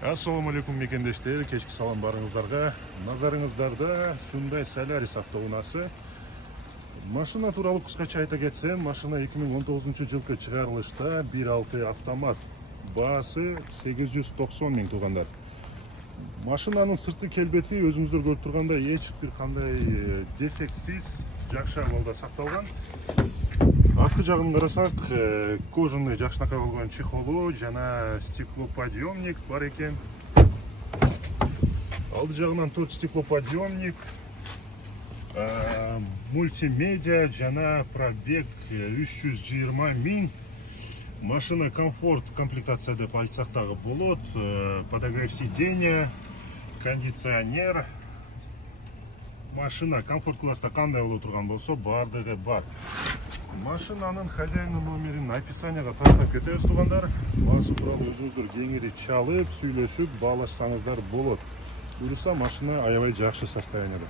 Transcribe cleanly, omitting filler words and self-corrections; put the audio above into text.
Assalomu alaykum mekendештер, кечки салам барыңыздарга. Назарыңыздарда Hyundai Solaris автоунаасы. Машина тууралуу кыскача айта кетсем, машина 2019-жылкы чыгарылышта 1.6 автомат. Баасы 890 миң туугандар. Машинанын сырткы келбети өзүңүздөр көрүп тургандай эч бир кандай дефектсиз, жакшы абалда сакталган. Арткы жагын карасак, кожаный жакшынакай болгон чехолу жана стеклоподъемник бар экен. Алды жагынан 4 стеклоподъемник, мультимедиа жана пробег 320 миң. Машина комфорт комплектация деп айтсак дагы болот. Подогрев сиденья, кондиционер. Машина комфорт класста кандай боло турган болсо, бардыгы бар. Машинанын хозяйнын номерин описанияга таштап кетебиз туугандар. Басы тууралуу өзүңүздөр кеңири чалып, сүйлөшүп, баалашсаңыздар болот. Буюрса машина аябай жакшы состояниеде.